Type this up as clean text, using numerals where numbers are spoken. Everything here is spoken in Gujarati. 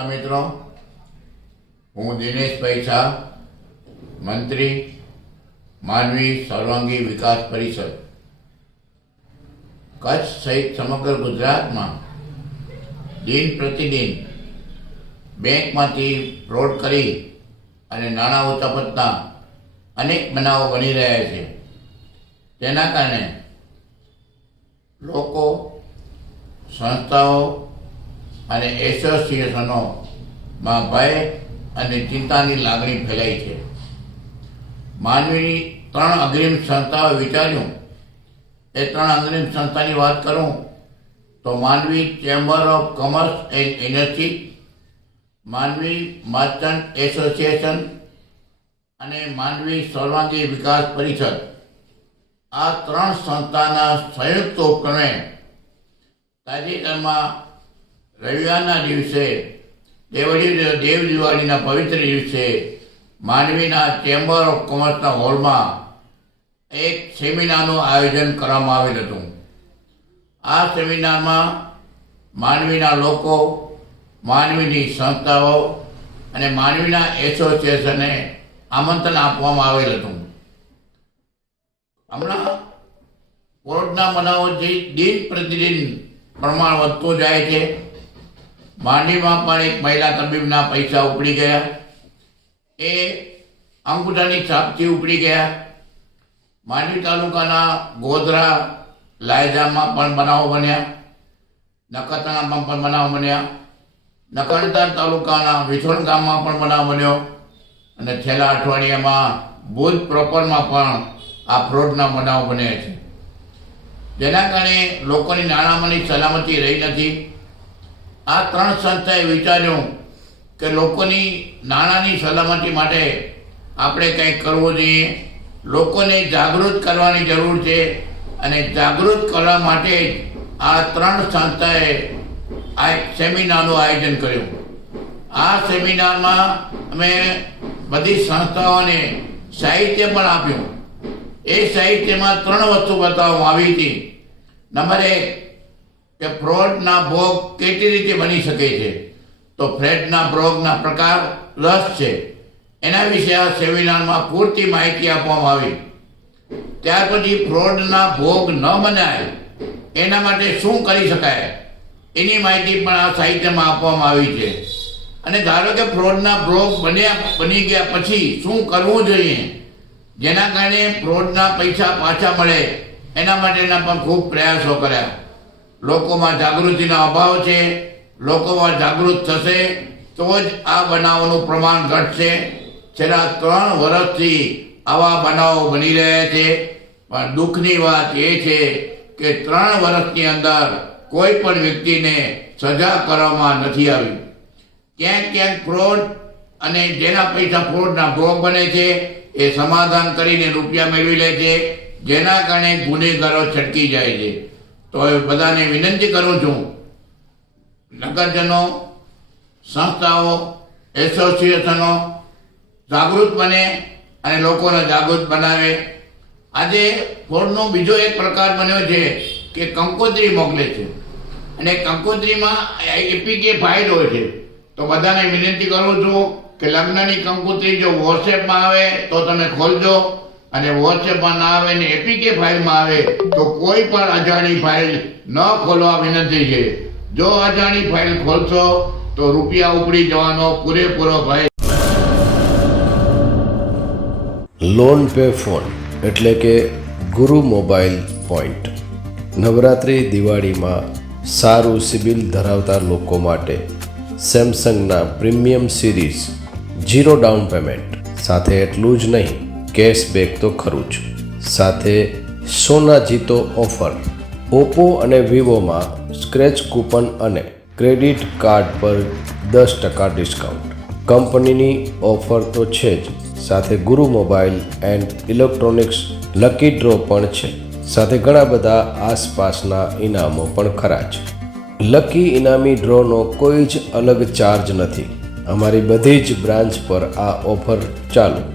નમસ્કાર મિત્રો, હું દિનેશભાઈ શાહ, મંત્રી માનવી સર્વાંગી વિકાસ પરિષદ કચ્છ સહિત સમગ્ર ગુજરાતમાં દિન પ્રતિદિન બેંકમાંથી ફ્રોડ કરી અને નાણાં ઉચાપતના અનેક બનાવો બની રહ્યા છે. તેના કારણે લોકો, સંસ્થાઓ અને એસોસિએશનોમાં ભય અને ચિંતાની લાગણી ફેલાઈ છે. માનવીની 3 અગ્રીમ સંસ્થાઓએ વિચાર્યું. એ 3 અગ્રીમ સંસ્થાની વાત કરું તો માનવી chamber of commerce and industry, માનવી મર્ચન્ટ એસોસિએશન અને માનવી સર્વાંગી વિકાસ પરિષદ, આ 3 સંસ્થાના સંયુક્ત ઉપક્રમે તાજેતરમાં રવિવારના દિવસે દેવ દિવાળીના પવિત્ર દિવસે માનવીના ચેમ્બર ઓફ કોમર્સના હોલમાં એક સેમિનારનું આયોજન કરવામાં આવેલ હતું. આ સેમિનારમાં માનવીના લોકો, માનવીની સંસ્થાઓ અને માનવીના એસોસિએશનને આમંત્રણ આપવામાં આવેલ હતું. હમણાં કોરોના બનાવો જે દિન પ્રતિદિન પ્રમાણ વધતું જાય છે. માંડવીમાં પણ એક મહિલા તબીબના પૈસા ઉપડી ગયા, એ અંગૂઠાની છાપથી ઉપડી ગયા. માંડવી તાલુકાના ગોધરા લાયજામાં પણ બનાવો બન્યા, નખત્રાણામાં પણ બનાવ બન્યા, નખત્રાણા તાલુકાના વિછોણ ગામમાં પણ બનાવ બન્યો અને છેલ્લા અઠવાડિયામાં ભુજ પ્રોપરમાં પણ આ ફ્રોડના બનાવો બન્યા છે. જેના કારણે લોકોની નાણાંમાંની સલામતી રહી નથી. આ 3 સંસ્થાએ વિચાર્યું કે લોકોની નાણાંની સલામતી માટે આપણે કંઈક કરવું જોઈએ, લોકોને જાગૃત કરવાની જરૂર છે અને જાગૃત કરવા માટે આ 3 સંસ્થાએ આ એક સેમિનારનું આયોજન કર્યું. આ સેમિનારમાં અમે બધી સંસ્થાઓને સાહિત્ય પણ આપ્યું. એ સાહિત્યમાં 3 વસ્તુ બતાવવામાં આવી હતી. નંબર 1 કે ફ્રોડના ભોગ કેટલી રીતે બની શકે છે, તો ફ્રોડના ભોગના પ્રકાર 10 છે. એના વિશે આ સેમિનારમાં પૂરતી માહિતી આપવામાં આવી. ત્યાર પછી ફ્રોડના ભોગ ન બનાય એના માટે શું કરી શકાય એની માહિતી પણ આ સાહિત્યમાં આપવામાં આવી છે. અને ધારો કે ફ્રોડના ભોગ બની ગયા પછી શું કરવું જોઈએ, જેના કારણે ફ્રોડના પૈસા પાછા મળે એના માટેના પણ ખૂબ પ્રયાસો કર્યા. લોકોમાં જાગૃતિનો અભાવ છે. લોકોમાં જાગૃત થશે તો જ આ બનાવોનું પ્રમાણ ઘટશે. છેલ્લા 3 વર્ષથી આવા બનાવો બની રહ્યા છે. પણ દુઃખની વાત એ છે કે 3 વર્ષની અંદર કોઈ પણ વ્યક્તિને સજા કરવામાં નથી આવી. ક્યાંક ફ્રોડ અને જેના પૈસા ફ્રોડના ભોગ બને છે એ સમાધાન કરીને રૂપિયા મેળવી લે છે, જેના કારણે ગુનેગારો છટકી જાય છે. તો એ બધાને વિનંતી કરું છું, નગરજનો, સંસ્થાઓ, એસોસિએશનો જાગૃત બને અને લોકોને જાગૃત બનાવે. આજે ફ્રોડનો બીજો એક પ્રકાર બન્યો છે કે કંકોત્રી મોકલે છે અને કંકોત્રીમાં એપીકે ફાઇલ હોય છે. તો બધાને વિનંતી કરું છું કે લગ્નની કંકોત્રી જો વોટ્સએપમાં આવે તો તમે ખોલજો, અને વોટ્સએપમાં ના આવે ને એપીકે ફાઇલમાં આવે તો કોઈ પણ અજાણી ફાઇલ ન ખોલવા વિનંતી છે. જો અજાણી ફાઇલ ખોલશો તો રૂપિયા ઉપડી જવાનો પૂરેપૂરો ભય. લોન પે ફોન એટલે કે ગુરુ મોબાઈલ પોઈન્ટ. નવરાત્રિ દિવાળીમાં સારું સિબિલ ધરાવતા લોકો માટે સેમસંગના પ્રીમિયમ સિરીઝ 0 ડાઉન પેમેન્ટ સાથે એટલું જ નહીં, કેશબેક તો ખરું જ, સાથે સોના જીતો ઓફર. ઓપ્પો અને વિવોમાં સ્ક્રેચ કૂપન અને ક્રેડિટ કાર્ડ પર 10% ડિસ્કાઉન્ટ. કંપનીની ઓફર તો છે જ, સાથે ગુરુ mobile and electronics lucky draw પણ છે. સાથે ઘણા બધા આસપાસના ઇનામો પણ ખરા છે. લકી ઇનામી ડ્રોનો કોઈ જ અલગ ચાર્જ નથી. અમારી બધી જ બ્રાન્ચ પર આ ઓફર ચાલુ.